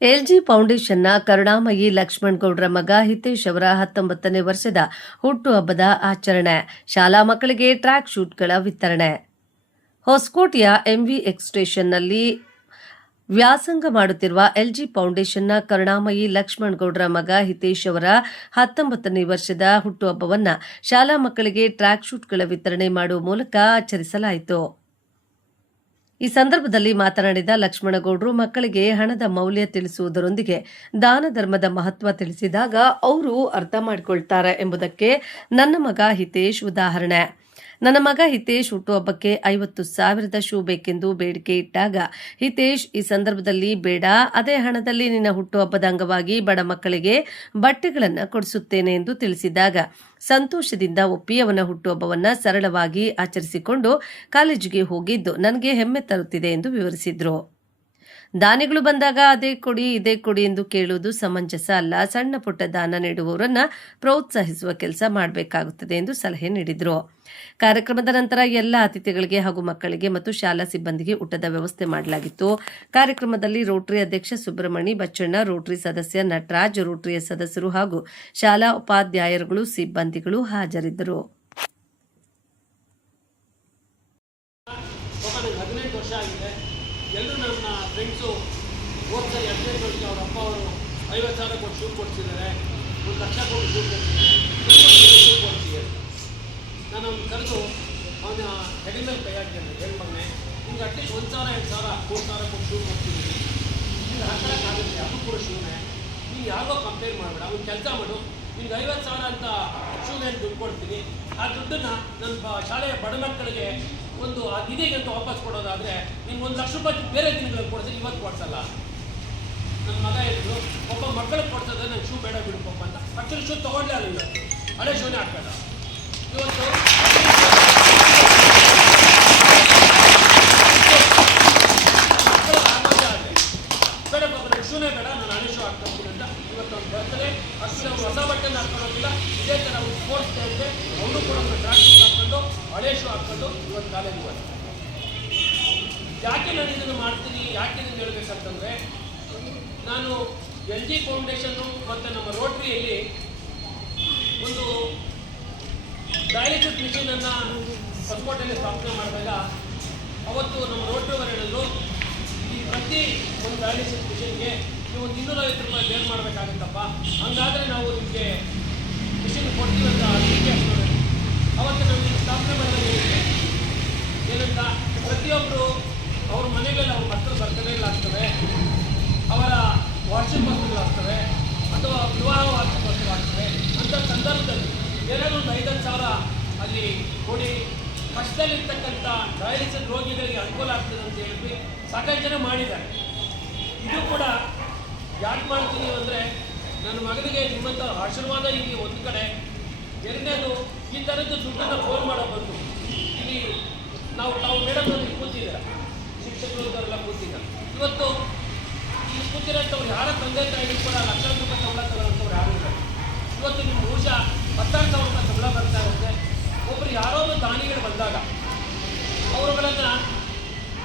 LG ಫೌಂಡೇಶನ್ನ ಕರುಣಾಮಯಿ ಲಕ್ಷ್ಮಣ್ ಗೌಡ್ರ ಮಗ ಹಿತೇಶ್ ಅವರ 19ನೇ ವರ್ಷದ ಹುಟ್ಟುಹಬ್ಬದ ಆಚರಣೆ, ಶಾಲಾ ಮಕ್ಕಳಿಗೆ ಟ್ರ್ಯಾಕ್ ಶೂಟ್ಗಳ ವಿತರಣೆ. ಹೊಸಕೋಟೆಯ ಎಂವಿಎಕ್ಸ್ ಸ್ಟೇಷನ್ನಲ್ಲಿ ವ್ಯಾಸಂಗ ಮಾಡುತ್ತಿರುವ ಎಲ್ಜಿ ಫೌಂಡೇಶನ್ನ ಕರುಣಾಮಯಿ ಲಕ್ಷ್ಮಣ್ ಗೌಡ್ರ ಮಗ ಹಿತೇಶ್ ಅವರ 19ನೇ ವರ್ಷದ ಹುಟ್ಟುಹಬ್ಬವನ್ನು ಶಾಲಾ ಮಕ್ಕಳಿಗೆ ಟ್ರ್ಯಾಕ್ ಶೂಟ್ಗಳ ವಿತರಣೆ ಮಾಡುವ ಮೂಲಕ ಆಚರಿಸಲಾಯಿತು. ಈ ಸಂದರ್ಭದಲ್ಲಿ ಮಾತನಾಡಿದ ಲಕ್ಷ್ಮಣಗೌಡರು, ಮಕ್ಕಳಿಗೆ ಹಣದ ಮೌಲ್ಯ ತಿಳಿಸುವುದರೊಂದಿಗೆ ದಾನ ಧರ್ಮದ ಮಹತ್ವ ತಿಳಿಸಿದಾಗ ಅವರು ಅರ್ಥ ಮಾಡಿಕೊಳ್ತಾರೆ ಎಂಬುದಕ್ಕೆ ನನ್ನ ಮಗ ಹಿತೇಶ್ ಉದಾಹರಣೆ. ನನ್ನ ಮಗ ಹಿತೇಶ್ ಹುಟ್ಟುಹಬ್ಬಕ್ಕೆ 50,000 ಶೂ ಬೇಕೆಂದು ಬೇಡಿಕೆ ಇಟ್ಟಾಗ ಹಿತೇಶ್ ಈ ಸಂದರ್ಭದಲ್ಲಿ ಬೇಡ, ಅದೇ ಹಣದಲ್ಲಿ ನಿನ್ನ ಹುಟ್ಟುಹಬ್ಬದ ಅಂಗವಾಗಿ ಬಡ ಮಕ್ಕಳಿಗೆ ಬಟ್ಟೆಗಳನ್ನು ಕೊಡಿಸುತ್ತೇನೆ ಎಂದು ತಿಳಿಸಿದಾಗ ಸಂತೋಷದಿಂದ ಒಪ್ಪಿ ಅವನ ಹುಟ್ಟುಹಬ್ಬವನ್ನು ಸರಳವಾಗಿ ಆಚರಿಸಿಕೊಂಡು ಕಾಲೇಜಿಗೆ ಹೋಗಿದ್ದು ನನಗೆ ಹೆಮ್ಮೆ ತರುತ್ತಿದೆ ಎಂದು ವಿವರಿಸಿದರು. ದಾನಿಗಳು ಬಂದಾಗ ಅದೇ ಕೊಡಿ ಇದೇ ಕೊಡಿ ಎಂದು ಕೇಳುವುದು ಸಮಂಜಸ ಅಲ್ಲ. ಸಣ್ಣ ಪುಟ್ಟ ದಾನ ನೀಡುವವರನ್ನ ಪ್ರೋತ್ಸಾಹಿಸುವ ಕೆಲಸ ಮಾಡಬೇಕಾಗುತ್ತದೆ ಎಂದು ಸಲಹೆ ನೀಡಿದರು. ಕಾರ್ಯಕ್ರಮದ ನಂತರ ಎಲ್ಲ ಅತಿಥಿಗಳಿಗೆ ಹಾಗೂ ಮಕ್ಕಳಿಗೆ ಮತ್ತು ಶಾಲಾ ಸಿಬ್ಬಂದಿಗೆ ಊಟದ ವ್ಯವಸ್ಥೆ ಮಾಡಲಾಗಿತ್ತು. ಕಾರ್ಯಕ್ರಮದಲ್ಲಿ ರೋಟರಿ ಅಧ್ಯಕ್ಷ ಸುಬ್ರಹ್ಮಣಿ ಬಚ್ಚಣ್ಣ, ರೋಟರಿ ಸದಸ್ಯ ನಟರಾಜ್, ರೋಟರಿಯ ಸದಸ್ಯರು ಹಾಗೂ ಶಾಲಾ ಉಪಾಧ್ಯಾಯರುಗಳು, ಸಿಬ್ಬಂದಿಗಳು ಹಾಜರಿದ್ದರು. ಎಲ್ಲರೂ ನನ್ನ ಫ್ರೆಂಡ್ಸು ಹೋಗ್ತಾರೆ 18 ವರ್ಷಕ್ಕೆ ಅವ್ರ ಅಪ್ಪ ಅವರು 50,000 ಕೊಟ್ಟು ಶೂ ಕೊಡ್ತಿದ್ದಾರೆ, 1,00,000 ಕೊಟ್ಟು ಶೂ ಕೊಡ್ತಿದ್ದಾರೆ, ಶೂ ಕೊಡ್ತಿದ್ದಾರೆ. ನಾನು ಅವ್ನು ಕರೆದು ಅವನ ಹೆಡಿ ಮೇಲೆ ಕೈ ಹಾಕ್ತೇನೆ, ಹೇಳಿ ಮಗನೆ ನಿಮ್ಗೆ ಅಟ್ಲೀಸ್ಟ್ 1,000, 2,000, 3,000 ಕೊಟ್ಟು ಶೂ ಕೊಡ್ತಿದ್ದೀನಿ, ನಿಮ್ಗೆ ಹಾಕೋಕ್ಕಾಗುತ್ತೆ, ಅದು ಕೂಡ ಶೂನೇ. ನೀನು ಯಾರಿಗೋ ಕಂಪೇರ್ ಮಾಡಬೇಡ, ಅವ್ನು ಕೆಲಸ ಮಾಡು, ನಿಮ್ಗೆ 50,000 ಅಂತ ಶೂನೇನು ದುಡ್ಡು ಕೊಡ್ತೀನಿ, ಆ ದುಡ್ಡನ್ನು ನನ್ನ ಶಾಲೆಯ ಬಡ ಮಕ್ಕಳಿಗೆ ಒಂದು ಇದೀಗ ಅಂತ ವಾಪಸ್ ಕೊಡೋದಾದರೆ ನಿಮ್ಗೆ 1,00,000 ರೂಪಾಯಿ ಬೇರೆ ದಿನಗಳಿಗೆ ಕೊಡ್ತೀನಿ, ಇವತ್ತು ಕೊಡ್ಸಲ್ಲ. ನನ್ನ ಮಗ ಹೇಳಿದ್ರು, ಒಬ್ಬ ಮಕ್ಕಳಿಗೆ ಕೊಡ್ಸೋದ್ರೆ ನಂಗೆ ಶೂ ಬೇಡ ಬಿಡ್ಬೇಕು ಅಂತ. ಆ್ಯಕ್ಚುಲಿ ಶೂ ತೊಗೊಳ್ಳೇ ಅಲ್ಲ, ಹಳೆ ಶೂನೇ ಹಾಕೋಣ. ಇವತ್ತು ಮಕ್ಕಳಿಗೆ ಆಗೋದೇ ಆದರೆ ಬೇಡ ಪಾಪ, ನಂಗೆ ಶೂನೇ ಬೇಡ, ನಾನು ಹಳೆ ಶೂ ಹಾಕ್ತೀನಿ ಅಂತ ಇವತ್ತು ಅವ್ನು ಬರ್ತದೆ. ಅಷ್ಟು ಅವ್ನು ಹೊಸ ಬಟ್ಟೆನ ಹಾಕೊಳ್ಳೋದಿಲ್ಲ, ಇದೇ ಥರ ಅವ್ನು ಸ್ಪೋರ್ಟ್ಸ್ ಡೇ ಇದೆ, ಅವನು ಕೂಡ ಒಂದು ಟ್ರ್ಯಾಕ್ ಶೂಸ್ ಹಾಕ್ಕೊಂಡು ಹಳೆ ಶೂ ಹಾಕ್ಕೊಂಡು ಇವತ್ತು ಕಾಲೇಜ್ ಹೋದ. ಯಾಕೆ ನಾನು ಇದನ್ನು ಮಾಡ್ತೀನಿ, ಯಾಕೆ ಇದನ್ನು ಹೇಳಬೇಕಂತಂದರೆ, ನಾನು ಎಲ್ಜಿ ಫೌಂಡೇಶನ್ನು ಮತ್ತು ನಮ್ಮ ರೋಟರಿಯಲ್ಲಿ ಒಂದು ಡಯಾಲಿಸಿಸ್ ಮಿಷನನ್ನು ಹೊಸಕೋಟೆಯಲ್ಲಿ ಸ್ಥಾಪನೆ ಮಾಡಿದಾಗ ಅವತ್ತು ನಮ್ಮ ರೋಟರಿಯವರು ಹೇಳಿದ್ರು, ಈ ಪ್ರತಿ ಒಂದು ಡಯಾಲಿಸಿಸ್ ಮಿಷನ್ಗೆ ನೀವು ಒಂದು 250 ರೂಪಾಯಿ ಬೇರ್ ಮಾಡಬೇಕಾಗುತ್ತಪ್ಪ, ಹಂಗಾದರೆ ನಾವು ನಿಮಗೆ ಮಿಷನ್ ಕೊಡ್ತೀವಿ ಅಂತ ಅವತ್ತು ನಮಗೆ ಸ್ಥಾಪನೆ ಮಾಡಿದಾಗ ಏನಂತ, ಪ್ರತಿಯೊಬ್ಬರು ಅವ್ರ ಮನೆಗಳಲ್ಲಿ ಅವ್ರ ಮಕ್ಕಳು ಬರ್ತಡೇಗಳಾಗ್ತವೆ, ಅವರ ವಾರ್ಷಿಕೋತ್ಸವಗಳಾಗ್ತವೆ, ಅಥವಾ ವಿವಾಹ ವಾರ್ಷಿಕೋತ್ಸವ ಅಂಥ ಸಂದರ್ಭದಲ್ಲಿ ಏನಾದರೂ ಒಂದು 5,000 ಅಲ್ಲಿ ಕೊಡಿ, ಕಷ್ಟದಲ್ಲಿರ್ತಕ್ಕಂಥ ಡಯಾಲಿಸಿಸ್ ರೋಗಿಗಳಿಗೆ ಅನುಕೂಲ ಆಗ್ತದೆ ಅಂತ ಹೇಳಿ ಸಾಕಷ್ಟು ಜನ ಮಾಡಿದ್ದಾರೆ. ಇದು ಕೂಡ ಯಾಕೆ ಮಾಡ್ತೀನಿ ಅಂದರೆ, ನನ್ನ ಮಗನಿಗೆ ನಿಮ್ಮಂಥ ಆಶೀರ್ವಾದ ಇಲ್ಲಿ ಒಂದು ಕಡೆ, ಎರಡನೇದು ಈ ಥರದ್ದು ದುಡ್ಡನ್ನು ಫೋನ್ ಮಾಡೋ ಬಂದು ಇಲ್ಲಿ ತಾವು ಮೇಡಮ್ ಇಲ್ಲಿ ಕೂತಿದ್ದಾರೆ, ಶಿಕ್ಷಕರು ಕೂತಿದ್ದಾರೆ. ಇವತ್ತು ಇಲ್ಲಿ ಕೂತಿರೋಂಥವ್ರು ಯಾರ ತಂದೆ ತಾಯಿಗೂ ಕೂಡ ಲಕ್ಷಾಂತರ ರೂಪಾಯಿ ಸಂಬಳ ತಗೊಳ್ಳೋಂಥವ್ರು ಯಾರು ಇದ್ದಾರೆ. ಇವತ್ತು ನಿಮ್ಮ ಬಹುಶಃ 16,000 ರೂಪಾಯಿ ಸಂಬಳ ಬರ್ತಾ ಇರುತ್ತೆ. ಒಬ್ಬರು ಯಾರೋ ಒಂದು ದಾನಿಗಳು ಬಂದಾಗ ಅವರುಗಳನ್ನು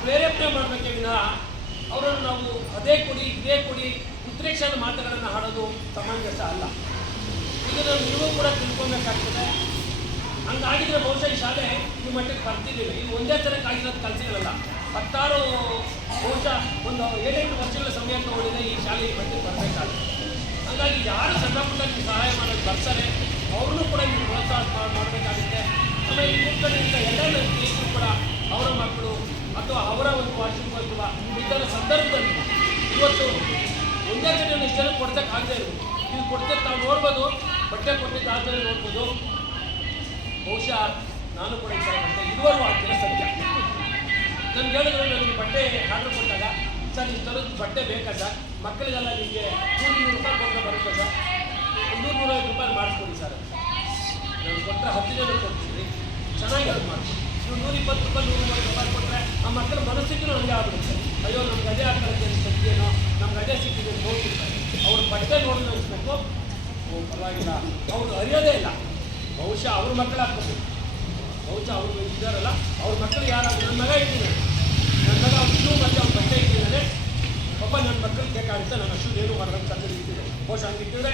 ಪ್ರೇರೇಪಣೆ ಮಾಡಬೇಕೇ ವಿನಃ ಅವರನ್ನು ನಾವು ಅದೇ ಕೊಡಿ ಇದೇ ಕೊಡಿ ಉತ್ಪ್ರೇಕ್ಷಣ ಮಾತುಗಳನ್ನು ಆಡೋದು ಸಮಂಜಸ ಅಲ್ಲ. ಇದನ್ನು ನೀವು ಕೂಡ ತಿಳ್ಕೊಬೇಕಾಗ್ತದೆ. ಹಂಗಾಗಿದ್ರೆ ಬಹುಶಃ ಈ ಶಾಲೆ ಈ ಮಟ್ಟಕ್ಕೆ ಬರ್ತಿರಲಿಲ್ಲ. ಇದು ಒಂದೇ ಥರಕ್ಕೆ ಆಗಿರೋದು ಕೆಲಸಗಳಲ್ಲ, 10 ಬಹುಶಃ ಒಂದು 7-8 ವರ್ಷಗಳ ಸಮಯ ತಗೊಂಡಿದೆ ಈ ಶಾಲೆ ಈ ಮಟ್ಟಕ್ಕೆ ಬರಬೇಕಾಗುತ್ತೆ. ಹಾಗಾಗಿ ಯಾರು ಸಣ್ಣ ಪುಟ್ಟ ಸಹಾಯ ಮಾಡೋದು ಬರ್ತಾರೆ ಅವ್ರನ್ನೂ ಕೂಡ ನೀವು ಪ್ರೋತ್ಸಾಹ ಮಾಡಬೇಕಾಗುತ್ತೆ. ಆಮೇಲೆ ಈ ಮುಖಂಡರಿಂದ ಎಲ್ಲ ಸ್ನೇಹಿತರು ಕೂಡ ಅವರ ಮಕ್ಕಳು ಅಥವಾ ಅವರ ಒಂದು ವಾರ್ಷಿಕೋತ್ಸವ ಈ ಥರ ಸಂದರ್ಭದಲ್ಲಿ ಇವತ್ತು ಒಂದೇ ಕಡೆ ಇಷ್ಟೆಲ್ಲ ಕೊಡ್ಸೋಕ್ಕಾಗದೇ ಇರೋದು, ಇದು ಕೊಡ್ತೇವೆ ತಾವು ನೋಡ್ಬೋದು, ಬಟ್ಟೆ ಕೊಟ್ಟಿದ್ದಾದ್ಮೇಲೆ ನೋಡ್ಬೋದು. ಬಹುಶಃ ನಾನು ಕೂಡ ಈ ಥರ ಬಟ್ಟೆ ಇದುವರೆಗೂ ಆಗ್ತಿಲ್ಲ ಸತ್ಯ. ನನಗೆ ಹೇಳಿದ್ರು, ನನಗೆ ಬಟ್ಟೆ ಆರ್ಡರ್ ಕೊಟ್ಟಾಗ, ಸರ್ ಇಷ್ಟೊಂದು ಬಟ್ಟೆ ಬೇಕಾ ಸರ್, ಮಕ್ಕಳಿಗೆಲ್ಲ ನಿಮಗೆ 100 ರೂಪಾಯಿ ಕೊಟ್ಟರೆ ಬರುತ್ತೆ ಸರ್, 100-150 ರೂಪಾಯಿ ಮಾಡಿಸ್ಕೊಡಿ ಸರ್. ನಾನು ಕೊಟ್ಟರೆ 10 ಜನ ಕೊಡ್ತೀನಿ, ಚೆನ್ನಾಗಿ ಅದು ಮಾಡ್ತೀನಿ. ನೀವು 120 ರೂಪಾಯಿ 130 ರೂಪಾಯಿ ಕೊಟ್ಟರೆ ಆ ಮಕ್ಕಳ ಮನಸ್ಸಿಗೂ ನನಗೆ ಆಗ್ಬಿಡುತ್ತೆ, ಅಯ್ಯೋ ನಮ್ಗೆ ಅದೇ ಆಗ್ತಾರೆ ಶಕ್ತಿಯೇನೋ, ನಮ್ಗೆ ಅದೇ ಸಿಕ್ಕಿದೆ ನೋಡ್ತಿರ್ತಾರೆ. ಅವ್ರ ಬಟ್ಟೆ ನೋಡಿ ಅನಿಸ್ಬೇಕು, ಪರವಾಗಿಲ್ಲ, ಅವ್ರು ಅರಿಯೋದೇ ಇಲ್ಲ. ಬಹುಶಃ ಅವ್ರ ಮಕ್ಕಳು ಹಾಕ್ಬೇಕು, ಬಹುಶಃ ಅವರು ಇದ್ದಾರಲ್ಲ ಅವ್ರ ಮಕ್ಕಳು ಯಾರಾದ್ರು. ನನ್ನ ಮಗ ಇದ್ದೀನಿ, ನನ್ನ ಮಗ ಅವ್ರು ಶೂ ಮತ್ತು ಅವ್ರ ಬಟ್ಟೆ ಇಟ್ಟಿದ್ದಾನೆ, ಪಾಪ ನನ್ನ ಮಕ್ಕಳು ಬೇಕಾಗುತ್ತೆ, ನನ್ನ ಶೂ ಮಾಡೋದಕ್ಕೆ ತಂದು ಇಟ್ಟಿದೆ. ಬಹುಶಃ ಹಂಗಿಟ್ಟಿದ್ರೆ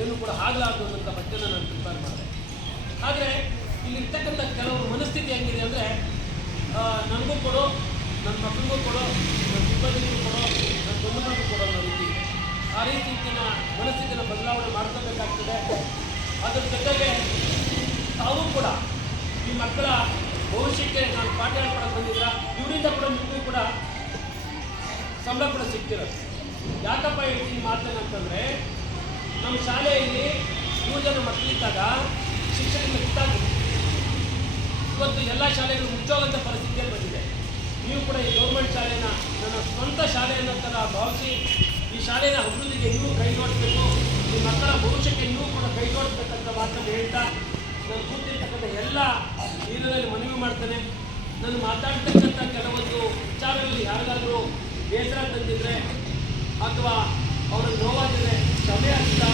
ಏನು ಕೂಡ ಆಗಲಾರ್ದು ಅನ್ನೋಂಥ ಬಟ್ಟೆನ ನಾನು ಪ್ರಿಪೇರ್ ಮಾಡಿದೆ. ಆದರೆ ಇಲ್ಲಿರ್ತಕ್ಕಂಥ ಕೆಲವರು ಮನಸ್ಥಿತಿ ಹೆಂಗಿದೆ ಅಂದರೆ ನನಗೂ ಕೊಡು, ನನ್ನ ಮಕ್ಕಳಿಗೂ ಕೊಡು, ನನ್ನ ಸಿಬ್ಬಂದಿಗೂ ಕೊಡು, ನನ್ನ ಬಂಧುಗಳಿಗೂ ಕೊಡು ಅನ್ನೋ ರೀತಿ ಇದೆ. ಆ ರೀತಿಯ ಮನಸ್ಥಿತಿನ ಬದಲಾವಣೆ ಮಾಡ್ಕೋಬೇಕಾಗ್ತದೆ. ಅದ್ರ ಜೊತೆಗೆ ತಾವು ಕೂಡ ಈ ಮಕ್ಕಳ ಭವಿಷ್ಯಕ್ಕೆ ನಾನು ಪಾಠ ಹೇಳ್ಕೊಡಕ್ಕೆ ಬಂದಿದ್ರ ಇವರಿಂದ ಕೂಡ ನಿಮಗೂ ಕೂಡ ಸಂಬಳ ಕೂಡ ಸಿಗ್ತಿರೋದು. ಯಾಕಪ್ಪ ಹೇಳ್ತೀನಿ ಮಾತೇನಂತಂದರೆ, ನಮ್ಮ ಶಾಲೆಯಲ್ಲಿ 3 ಜನ ಮಕ್ಕಳಿದ್ದಾಗ ಶಿಕ್ಷಕರಿಗೆ ಗೊತ್ತಾಗ್ತದೆ. ಇವತ್ತು ಎಲ್ಲ ಶಾಲೆಗಳು ಮುಚ್ಚೋಗಂಥ ಪರಿಸ್ಥಿತಿಯಲ್ಲಿ ಬಂದಿದೆ. ನೀವು ಕೂಡ ಈ ಗೌರ್ಮೆಂಟ್ ಶಾಲೆನ ನನ್ನ ಸ್ವಂತ ಶಾಲೆ ಅನ್ನೋ ಥರ ಭಾವಿಸಿ ಈ ಶಾಲೆಯ ಅಭಿವೃದ್ಧಿಗೆ ನೀವು ಕೈ ಜೋಡಿಸಬೇಕು, ಈ ಮಕ್ಕಳ ಭವಿಷ್ಯಕ್ಕೆ ನೀವು ಕೂಡ ಕೈ ಜೋಡಿಸ್ಬೇಕಂತ ಮಾತನ್ನು ಹೇಳ್ತಾ ನಾನು ಕೂತಿರ್ತಕ್ಕಂಥ ಎಲ್ಲ ಹಿರಿಯರಲ್ಲಿ ಮನವಿ ಮಾಡ್ತೇನೆ. ನಾನು ಮಾತಾಡ್ತಕ್ಕಂಥ ಕೆಲವೊಂದು ವಿಚಾರಗಳಲ್ಲಿ ಯಾರಿಗಾದರೂ ಬೇಸರ ತಂದಿದ್ರೆ ಅಥವಾ ಅವ್ರಿಗೆ ನೋವಾಗಿದ್ರೆ ಕ್ಷಮೆ ಆಗ್ತಾ